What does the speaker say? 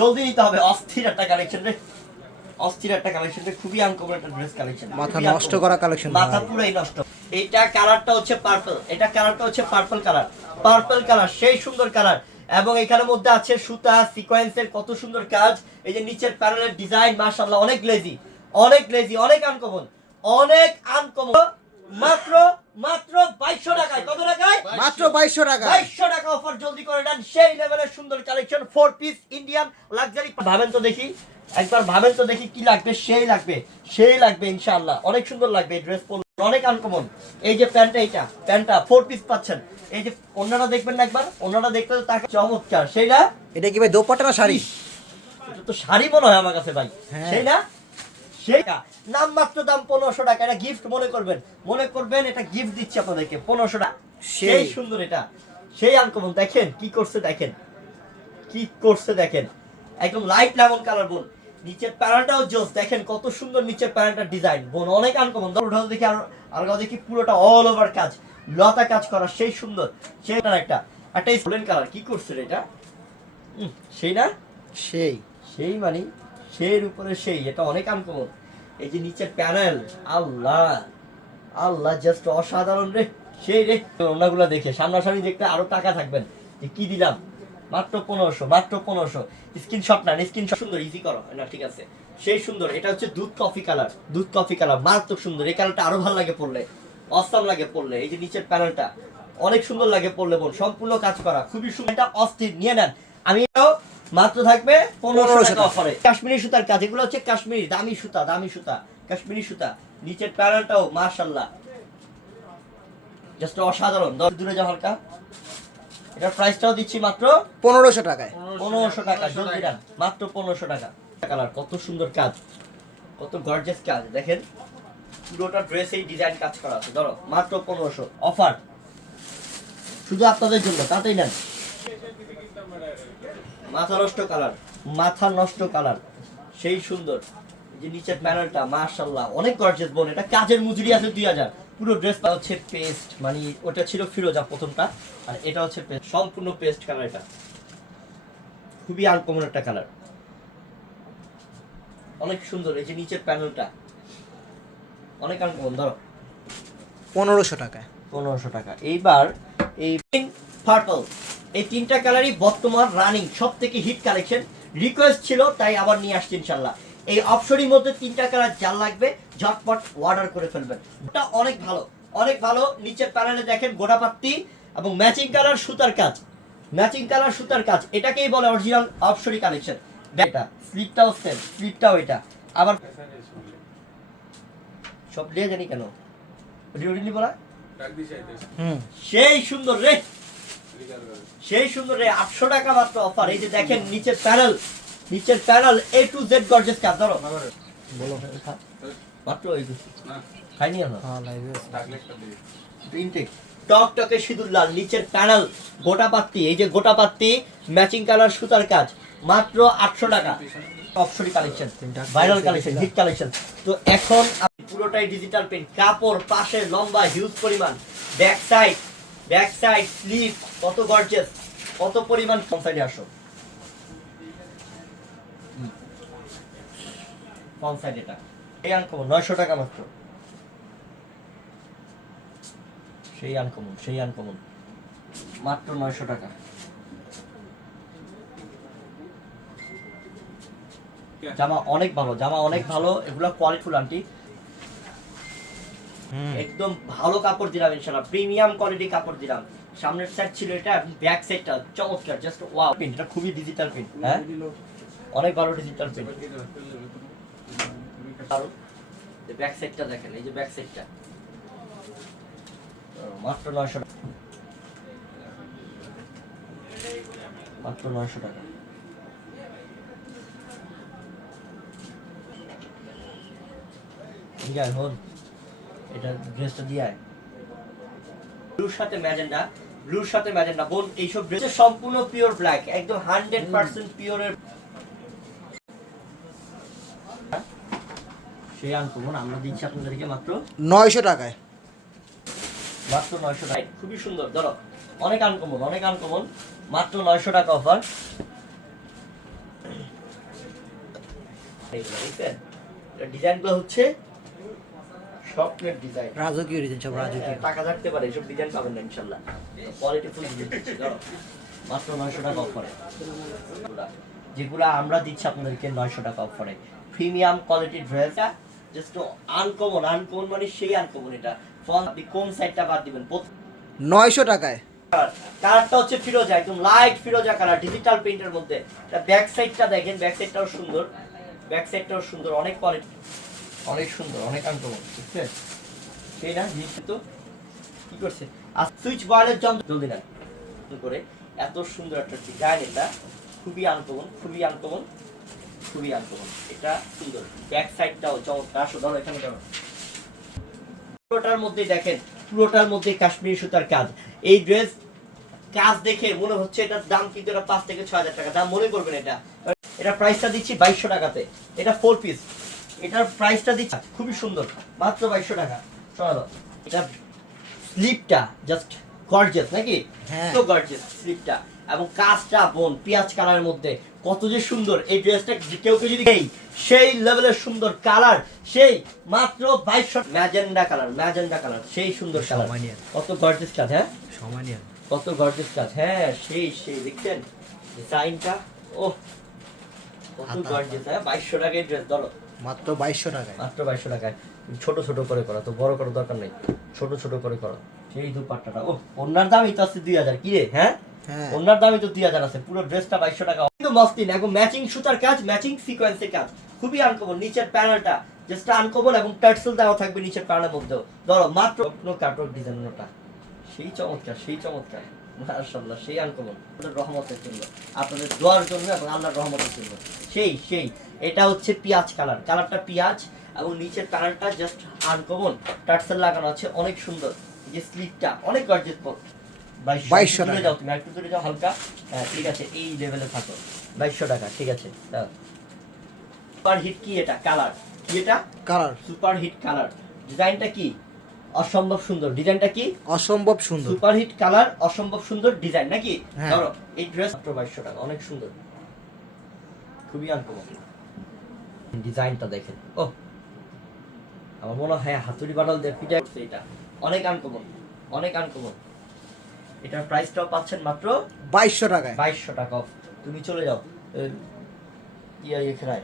জলদি নিতে হবে। অস্থির একটা কালেকশন রে। অস্থির একটা কালেকশন রে। খুবই আনকমন একটা ড্রেস কালেকশন মাথা নষ্ট করা collection মাথা। পুরাই নষ্ট। এইটা কালারটা হচ্ছে পার্পল এটা কালারটা হচ্ছে পার্পল কালার পার্পল কালার সেই সুন্দর কালার এবং এখানের মধ্যে আছে সুতা সিকোয়েন্সের কত সুন্দর কাজ। এই যে নিচের প্যানেলের ডিজাইন মাশাআল্লাহ অনেক গ্লেজি অনেক গ্লেজি অনেক আনকমন অনেক আনকমন মাত্র মাত্র 2200 টাকায়। কত টাকায়? মাত্র বাইশশো টাকা। বাইশশো টাকা অফার জলদি করে নেন। সেই লেভেলের সুন্দর collection four piece Indian luxury ভাবেন তো দেখি একবার ভাবেন তো দেখি কি লাগবে সেই লাগবে সেই লাগবে ইনশাআল্লাহ। অনেক সুন্দর লাগবে এই ড্রেস পরলে। অনেক আনকমন এই যে প্যান্টটা এইটা প্যান্টটা ফোর পিস পাচ্ছেন। এই যে অন্যটা দেখবেন না একবার অন্যটা দেখতে তো তাকে চমৎকার। সেই না এটা কি ভাই দোপাট্টা না শাড়ি এটা তো শাড়ি মনে হয় আমার কাছে ভাই। হ্যাঁ। সেই না সেইটা নাম মাত্র দাম পনেরোশো টাকা। এটা গিফট মনে করবেন। মনে করবেন এটা গিফট দিচ্ছি আপনাদেরকে পনেরোশো টাকা। সেই। সুন্দর এটা। সেই আনকমন। দেখেন কি করছে দেখেন। কি করছে দেখেন। একদম লাইট লেমন কালার বোন। নিচের প্যানেলটাও জোস। দেখেন কত সুন্দর নিচের প্যানেলটার ডিজাইন বোন অনেক আনকমন। ওঠাও দেখি আর আলগাও দেখি পুরোটা অল ওভার কাজ। লতা কাজ করা সেই সুন্দর। সেই একটা একটা। গোল্ডেন কালার কি করছে এটা? সেই না? সেই। সেই মানে সেই উপরে সেই, এটা অনেক আনকমন এই যে নিচের প্যানেল আল্লাহ আল্লাহ জাস্ট অসাধারণ রে, সেই রে। ওনাগুলো দেখে, সামনাসামনি দেখতে আরও টাকা থাকবেন, যে কি দিলাম? মাত্র পনেরোশো মাত্র পনেরোশো। স্ক্রিনশট না স্ক্রিনশট সুন্দর ইজি করো। না, ঠিক আছে। সেই সুন্দর, এটা হচ্ছে দুধ কফি কালার দুধ কফি কালার মারাত্মক সুন্দর। এই কালারটা আরও ভালো লাগে পড়লে অসাম লাগে পড়লে। এই যে নিচের প্যানেলটা অনেক সুন্দর লাগে পড়লে বোন, সম্পূর্ণ কাজ করা, খুবই সুন্দর। এটা অস্থির, নিয়ে নেন। আমি মাত্র থাকবে পনেরোশো টাকা। অফারে কাশ্মীরি সুতার কাজ এগুলো হচ্ছে কাশ্মীরি দামি সুতা দামি সুতা কাশ্মীরি সুতা। নিচের প্যানেলটাও মার্শাল্লাহ জাস্ট অসাধারণ। দশ দূরে যা হালকা এটার প্রাইসটাও দিচ্ছি মাত্র পনেরোশো টাকায়। পনেরোশো টাকা জলদি রান মাত্র পনেরোশো টাকা। কালার কত সুন্দর কাজ। কত গর্জেস কাজ দেখেন। পুরোটা ড্রেস এই ডিজাইন কাজ করা আছে। ধরো মাত্র পনেরোশো। অফার শুধু আপনাদের জন্য তাতেই নেন। মাথা নষ্ট কালার মাথা নষ্ট কালার সেই সুন্দর। যে নিচের প্যানেলটা মাশাল্লাহ অনেক গর্জেস বোন এটা কাজের মজুরি আছে দুই হাজার। পুরো ড্রেসটা হচ্ছে পেস্ট মানে ওটা ছিল ফিরোজা প্রথমটা আর এটা হচ্ছে সম্পূর্ণ পেস্ট কালার এটা। খুবই আনকমন একটা কালার অনেক সুন্দর এই যে নিচের প্যানেলটা অনেক আনকমন ধরো। পনেরোশো টাকা পনেরোশো টাকা। এইবার এই পার্পল এই তিনটা কালারই বর্তমান রানিং সব থেকে হিট কালেকশন রিকোয়েস্ট ছিল তাই আবার নিয়ে আসছি ইনশাল্লাহ। এই অপশনের মধ্যে তিনটা কালার যা লাগবে ঝটপট অর্ডার করে ফেলবেন। এটা অনেক ভালো অনেক ভালো। নিচের প্যানেলে দেখেন গোটাপাত্তি এবং ম্যাচিং কালার সুতার কাজ। ম্যাচিং কালার সুতার কাজ এটাকেই বলে অরিজিনাল অপশরি কালেকশন এটা স্লিপটাও সেম স্লিপটাও এটা। আবার সব দিয়ে জানি কেন? রিওডিনি বলা? হুম। সেই সুন্দর রে! সেই সুন্দর আটশো টাকা মাত্র অফার এই যে দেখেন নিচের প্যানেল নিচের panel A to Z gorgeous কাজ ধরো। বলো মাত্র ওই খাইনি আমরা? হ্যাঁ ইনটেক টক সিঁদুর লাল নিচের প্যানেল গোটা পাত্তি এই যে গোটা পাত্তি ম্যাচিং কালার সুতার কাজ মাত্র আটশো টাকা। Collection viral collection hit collection তো এখন পুরোটাই ডিজিটাল প্রিন্ট কাপড় পাশে লম্বা হিউজ পরিমাণ back side back side slip কত গর্জেস কত পরিমাণ কোন সাইডে আসো। কোন সাইড এটা। এই আনকমন নয়শো টাকা মাত্র। সেই আনকমন সেই আনকমন মাত্র নয়শো টাকা। জামা অনেক ভালো, জামা অনেক ভালো, এগুলো কোয়ালিটিফুল আন্টি একদম ভালো কাপড় দিলাম ইনশাআল্লাহ। প্রিমিয়াম কোয়ালিটি কাপড় দিলাম। সামনের সাইড ছিল এটা ব্যাক সাইডটা চমৎকার জাস্ট ওয়াও প্রিন্ট এটা খুবই ডিজিটাল প্রিন্ট হ্যাঁ? অনেক ভালো ডিজিটাল প্রিন্ট আর ব্যাক সাইডটা দেখেন এই যে ব্যাক সাইডটা মাত্র নয়শো টাকা। মাত্র নয়শো টাকা। ঠিক আছে হন এটা ড্রেসটা দিয়ে আয়। ব্লুর সাথে ম্যাজেন্ডা ব্লুর সাথে ম্যাজেন্ডা বোন এইসব ড্রেস সম্পূর্ণ পিওর ব্ল্যাক একদম হান্ড্রেড পার্সেন্ট পিওরের সেই আনকমন আমরা দিচ্ছি আপনাদেরকে মাত্র নয়শো টাকায়। মাত্র নয়শো টাকা খুবই সুন্দর ধরো। অনেক আনকমন অনেক আনকমন মাত্র নয়শো টাকা অফার ডিজাইনগুলো হচ্ছে স্বপ্নের ডিজাইন রাজকীয় ডিজাইন সব রাজকীয়। টাকা থাকতে পারে এসব ডিজাইন পাবেন না ইনশাল্লাহ। কোয়ালিটি ফুল মাত্র নয়শো টাকা অফারে যেগুলো আমরা দিচ্ছি আপনাদেরকে নয়শো টাকা অফারে প্রিমিয়াম কোয়ালিটির ড্রেসটা জাস্ট আনকমন আনকমন মানে সেই আনকমন এটা। ফল আপনি কোন সাইডটা বাদ দিবেন? নয়শো টাকায়। কালারটা হচ্ছে ফিরোজা একদম লাইট ফিরোজা কালার ডিজিটাল প্রিন্টের মধ্যে। ব্যাক সাইডটা দেখেন ব্যাক সাইডটাও সুন্দর। ব্যাক সাইডটাও সুন্দর অনেক কোয়ালিটি অনেক সুন্দর, অনেক সেই না তো কি করছে? আর সুইচ যন্ত্র জলদি না করে এত সুন্দর একটা ডিজাইন এটা? খুবই খুবই খুবই এটা সুন্দর, ব্যাক সাইডটাও চমৎকার, আসো ধরো এখানে পুরোটার মধ্যে দেখেন, পুরোটার মধ্যে কাশ্মীরি সুতার কাজ। এই ড্রেস কাজ দেখে মনে হচ্ছে এটার দাম কিন্তু এটা পাঁচ থেকে ছয় হাজার টাকা দাম মনে করবেন এটা। এটা প্রাইসটা দিচ্ছি বাইশশো টাকাতে, এটা ফোর পিস এটার প্রাইসটা দিচ্ছি। খুবই সুন্দর। মাত্র বাইশশো টাকা। শোনো এটা স্লিপটা জাস্ট গর্জিয়াস নাকি? হ্যাঁ। তো গর্জিয়াস স্লিপটা এবং কাজটা বোন পেঁয়াজ কালারের মধ্যে কত যে সুন্দর। এই ড্রেসটা কেউ কেউ যদি এই সেই লেভেলের সুন্দর কালার সেই মাত্র বাইশশো ম্যাজেন্ডা কালার ম্যাজেন্ডা কালার সেই সুন্দর কালার। কত গর্জিয়াস কাজ হ্যাঁ? সমানিয়া কত গর্জিয়াস কাজ হ্যাঁ সেই সেই দেখছেন? ডিজাইনটা ও কত। গর্জিয়াস হ্যাঁ বাইশশো টাকায় ড্রেস ধরো। মাত্র বাইশশো টাকায়। মাত্র বাইশশো টাকায়। ছোট ছোট করে করা তো বড় করার দরকার নেই। ছোট ছোট করে করো। সেই দুপাট্টাটা। ও ওনার দামই তো আছে দুই হাজার। কি রে হ্যাঁ? হ্যাঁ। ওনার দামই তো দুই হাজার আছে। পুরো ড্রেসটা বাইশশো টাকা। কিন্তু মস্তিন এখন ম্যাচিং সুতার কাজ ম্যাচিং সিকোয়েন্সের কাজ। খুবই আনকমন নিচের প্যানেলটা আনকমন এবং টার্সেল দেওয়া থাকবে নিচের প্যানেলের মধ্যেও ধরো মাত্র ডিজাইনটা। সেই চমৎকার সেই চমৎকার। মাশাআল্লাহ সেই আনকমন আপনাদের রহমতের জন্য। আপনাদের দোয়ার জন্য এবং আল্লাহর রহমতের জন্য। সেই সেই। এটা হচ্ছে পেঁয়াজ কালার। কালারটা পেঁয়াজ এবং নিচের প্যানেলটা জাস্ট আনকমন। টার্সেল লাগানো আছে অনেক সুন্দর। যে স্লিপটা অনেক গর্জিয়াস বাইশশো টাকা। যাও তুমি একটু দূরে যাও হালকা। হ্যাঁ ঠিক আছে এই লেভেলে থাকো। বাইশশো টাকা ঠিক আছে সুপার হিট কি এটা? কালার কি এটা? কালার সুপার হিট কালার ডিজাইনটা কি? অসম্ভব সুন্দর। ডিজাইনটা কি? অসম্ভব সুন্দর। সুপার হিট কালার অসম্ভব সুন্দর ডিজাইন নাকি? হ্যাঁ। ধরো এই ড্রেস মাত্র বাইশশো টাকা অনেক সুন্দর। খুবই আনকমন। ডিজাইনটা দেখেন। ও আমার মনে হয় হাতুড়ি বাটাল দিয়ে পিঠা এটা। অনেক আনকমন অনেক আনকমন এটার প্রাইসটাও পাচ্ছেন মাত্র বাইশশো টাকায়। বাইশশো টাকা। তুমি চলে যাও। এ, ইয়া এখানে